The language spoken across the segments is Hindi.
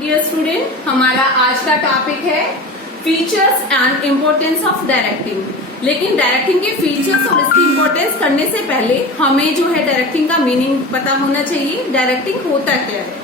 डियर स्टूडेंट, हमारा आज का टॉपिक है features and importance of directing. लेकिन डायरेक्टिंग के फीचर्स और इसकी इम्पोर्टेंस करने से पहले हमें जो है डायरेक्टिंग का मीनिंग पता होना चाहिए। डायरेक्टिंग होता क्या है?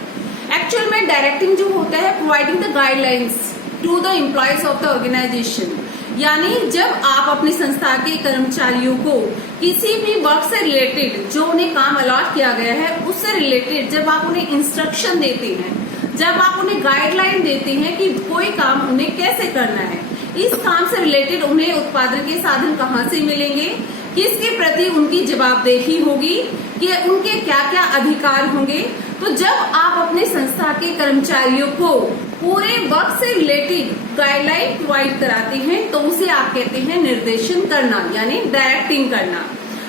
एक्चुअल में डायरेक्टिंग जो होता है providing the guidelines to the employees of the organisation. यानी जब आप अपनी संस्था के कर्मचारियों को किसी भी वर्क से रिलेटेड जो उन्हें काम अलॉट किया गया है उससे रिलेटेड जब आप उन्हें इंस्ट्रक्शन देते हैं, जब आप उन्हें गाइडलाइन देते हैं कि कोई काम उन्हें कैसे करना है, इस काम से रिलेटेड उन्हें उत्पादन के साधन कहाँ से मिलेंगे, किसके प्रति उनकी जवाबदेही होगी, कि उनके क्या क्या अधिकार होंगे। तो जब आप अपने संस्था के कर्मचारियों को पूरे वर्क से रिलेटेड गाइडलाइन प्रोवाइड कराते हैं तो उसे आप कहते हैं निर्देशन करना, यानी डायरेक्टिंग करना।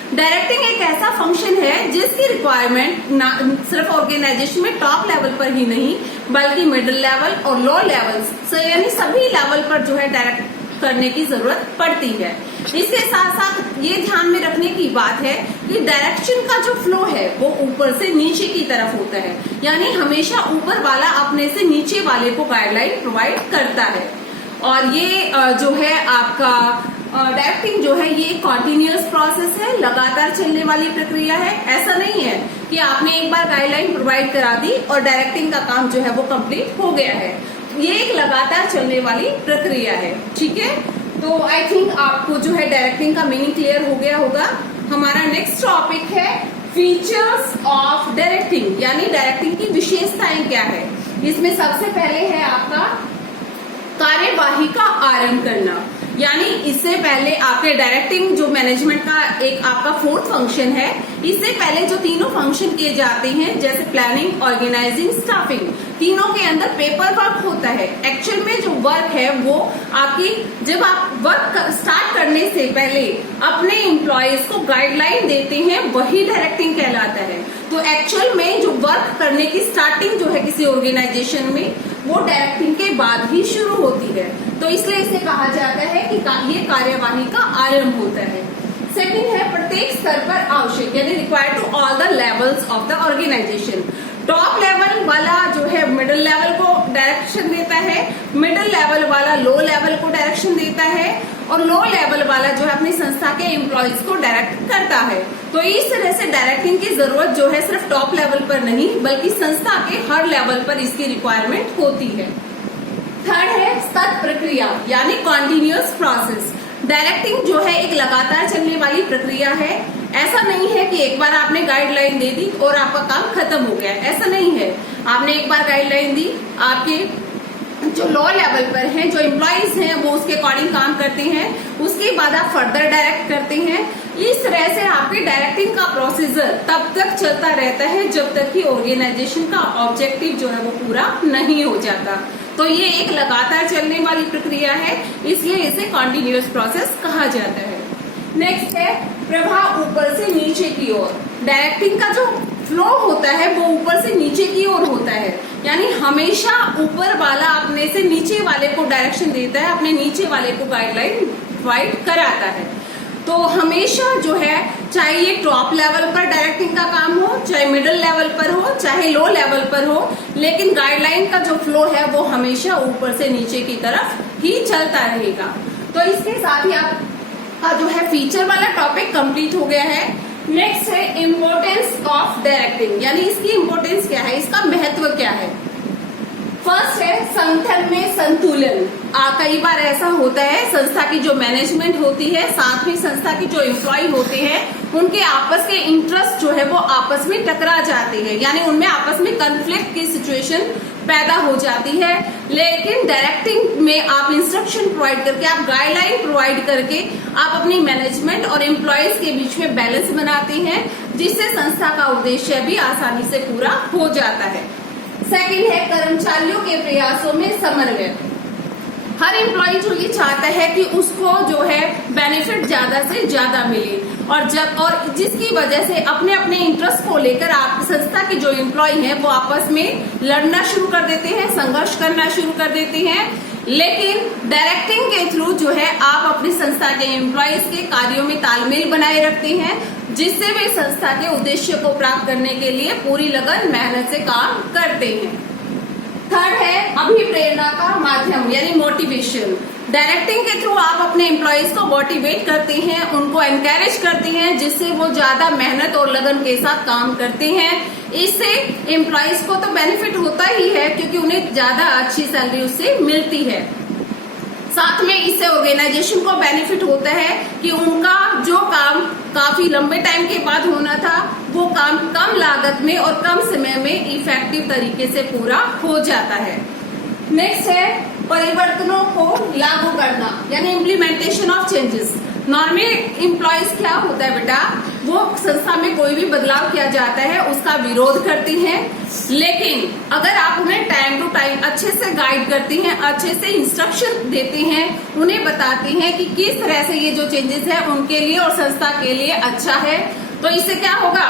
डायरेक्टिंग एक ऐसा फंक्शन है जिसकी रिक्वायरमेंट सिर्फ ऑर्गेनाइजेशन में टॉप लेवल पर ही नहीं बल्कि मिडिल लेवल और लो लेवल यानी सभी लेवल पर जो है डायरेक्ट करने की जरूरत पड़ती है। इसके साथ साथ ये ध्यान में रखने की बात है कि डायरेक्शन का जो फ्लो है वो ऊपर से नीचे की तरफ होता है, यानी हमेशा ऊपर वाला अपने से नीचे वाले को गाइडलाइन प्रोवाइड करता है। और ये जो है आपका डायरेक्टिंग जो है ये कॉन्टिन्यूअस प्रोसेस है, लगातार चलने वाली प्रक्रिया है। ऐसा नहीं है कि आपने एक बार गाइडलाइन प्रोवाइड करा दी और डायरेक्टिंग का काम जो है वो कंप्लीट हो गया है। ये एक लगातार चलने वाली प्रक्रिया है। ठीक है, तो आई थिंक आपको जो है डायरेक्टिंग का मीनिंग क्लियर हो गया होगा। हमारा नेक्स्ट टॉपिक है फीचर्स ऑफ डायरेक्टिंग, यानी डायरेक्टिंग की विशेषताएं क्या है। इसमें सबसे पहले है आपका कार्यवाही का आरंभ करना, यानी इससे पहले आपके डायरेक्टिंग जो मैनेजमेंट का एक आपका फोर्थ फंक्शन है, इससे पहले जो तीनों फंक्शन किए जाते हैं जैसे प्लानिंग, ऑर्गेनाइजिंग, स्टाफिंग, तीनों के अंदर पेपर वर्क होता है। एक्चुअल में जो वर्क है वो आपकी जब आप वर्क स्टार्ट करने से पहले अपने एम्प्लॉयज को गाइडलाइन देते हैं वही डायरेक्टिंग कहलाता है। तो एक्चुअल में जो वर्क करने की स्टार्टिंग जो है किसी ऑर्गेनाइजेशन में वो डायरेक्टिंग के बाद ही शुरू होती है, तो इसलिए इसे कहा जाता है कि ये कार्यवाही का आरंभ होता है। सेकंड है प्रत्येक स्तर पर आवश्यक, यानी required to all the levels of the organisation. Top level वाला जो है मिडिल लेवल को डायरेक्शन देता है, मिडिल लेवल वाला लो लेवल को डायरेक्शन देता है और लो लेवल वाला जो है अपनी संस्था के एम्प्लॉयज को डायरेक्ट करता है। तो इस तरह से डायरेक्टिंग की जरूरत जो है सिर्फ टॉप लेवल पर नहीं बल्कि संस्था के हर लेवल पर इसकी रिक्वायरमेंट होती है। थर्ड है सतत प्रक्रिया, यानी कॉन्टिन्यूअस प्रोसेस। डायरेक्टिंग जो है एक लगातार चलने वाली प्रक्रिया है। ऐसा नहीं है कि एक बार आपने गाइडलाइन दे दी और आपका काम खत्म हो गया, ऐसा नहीं है। आपने एक बार गाइडलाइन दी, आपके जो लो लेवल पर हैं, जो एम्प्लॉयज हैं वो उसके अकॉर्डिंग काम करते हैं, उसके बाद आप फर्दर डायरेक्ट करते हैं। इस तरह से आपके डायरेक्टिंग का प्रोसीजर तब तक चलता रहता है जब तक कि ऑर्गेनाइजेशन का ऑब्जेक्टिव जो है वो पूरा नहीं हो जाता। तो ये एक लगातार चलने वाली प्रक्रिया है, इसलिए इसे कॉन्टिन्यूअस प्रोसेस कहा जाता है। नेक्स्ट है प्रवाह ऊपर से नीचे की ओर। डायरेक्टिंग का जो फ्लो होता है वो ऊपर से नीचे की ओर होता है, यानी हमेशा ऊपर वाला अपने से नीचे वाले को डायरेक्शन देता है, अपने नीचे वाले को गाइडलाइन प्रोवाइड कराता है। तो हमेशा जो है चाहे ये टॉप लेवल पर डायरेक्टिंग का काम हो, चाहे मिडिल लेवल पर हो, चाहे लो लेवल पर हो, लेकिन गाइडलाइन का जो फ्लो है वो हमेशा ऊपर से नीचे की तरफ ही चलता रहेगा। तो इसके साथ ही आपका जो है फीचर वाला टॉपिक कंप्लीट हो गया है। नेक्स्ट है इम्पोर्टेंस ऑफ डायरेक्टिंग, यानी इसकी इम्पोर्टेंस क्या है, इसका महत्व क्या है। फर्स्ट है संगठन में संतुलन। कई बार ऐसा होता है संस्था की जो मैनेजमेंट होती है साथ ही संस्था की जो एम्प्लॉय होते हैं उनके आपस के इंटरेस्ट जो है वो आपस में टकरा जाते हैं, यानी उनमें आपस में कन्फ्लिक्ट की सिचुएशन पैदा हो जाती है। लेकिन डायरेक्टिंग में आप इंस्ट्रक्शन प्रोवाइड करके, आप गाइडलाइन प्रोवाइड करके आप अपनी मैनेजमेंट और एम्प्लॉयज के बीच में बैलेंस बनाते हैं, जिससे संस्था का उद्देश्य भी आसानी से पूरा हो जाता है। सेकंड है कर्मचारियों के प्रयासों में समन्वय। हर एम्प्लॉय जो ये चाहता है कि उसको जो है बेनिफिट ज्यादा से ज्यादा मिले और जिसकी वजह से अपने अपने इंटरेस्ट को लेकर आप संस्था के जो एम्प्लॉय हैं वो आपस में लड़ना शुरू कर देते हैं, संघर्ष करना शुरू कर देते हैं। लेकिन डायरेक्टिंग के थ्रू जो है आप अपनी संस्था के एम्प्लॉयज के कार्यों में तालमेल बनाए रखते हैं, जिससे वे संस्था के उद्देश्य को प्राप्त करने के लिए पूरी लगन मेहनत से काम करते हैं। थर्ड है अभिप्रेरणा का माध्यम यानी मोटिवेशन। डायरेक्टिंग के थ्रू आप अपने एम्प्लॉयज को मोटिवेट करते हैं, उनको एनकरेज करते हैं, जिससे वो ज्यादा मेहनत और लगन के साथ काम करते हैं। इससे एम्प्लॉयज को तो बेनिफिट होता ही है क्योंकि उन्हें ज्यादा अच्छी सैलरी उससे मिलती है। साथ में इससे ऑर्गेनाइजेशन को बेनिफिट होता है कि उनका जो काम काफी लंबे टाइम के बाद होना था वो काम कम लागत में और कम समय में इफेक्टिव तरीके से पूरा हो जाता है। नेक्स्ट है परिवर्तनों को लागू करना यानी implementation of changes. Normally employees क्या होता है बेटा, वो संस्था में कोई भी बदलाव किया जाता है उसका विरोध करती हैं, लेकिन अगर आप उन्हें टाइम टू टाइम अच्छे से गाइड करती हैं, अच्छे से इंस्ट्रक्शन देते हैं, उन्हें बताती हैं कि किस तरह से ये जो चेंजेस है उनके लिए और संस्था के लिए अच्छा है, तो इससे क्या होगा,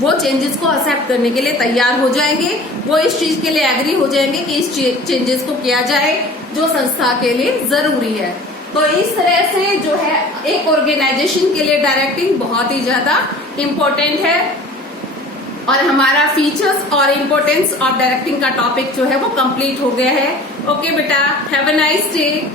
वो चेंजेस को एक्सेप्ट करने के लिए तैयार हो जाएंगे, वो इस चीज के लिए एग्री हो जाएंगे कि इस चेंजेस को किया जाए जो संस्था के लिए जरूरी है। तो इस तरह से जो है एक ऑर्गेनाइजेशन के लिए डायरेक्टिंग बहुत ही ज्यादा इम्पोर्टेंट है। और हमारा फीचर्स और इम्पोर्टेंस ऑफ डायरेक्टिंग का टॉपिक जो है वो कंप्लीट हो गया है। ओके बेटा, हैव अ नाइस डे।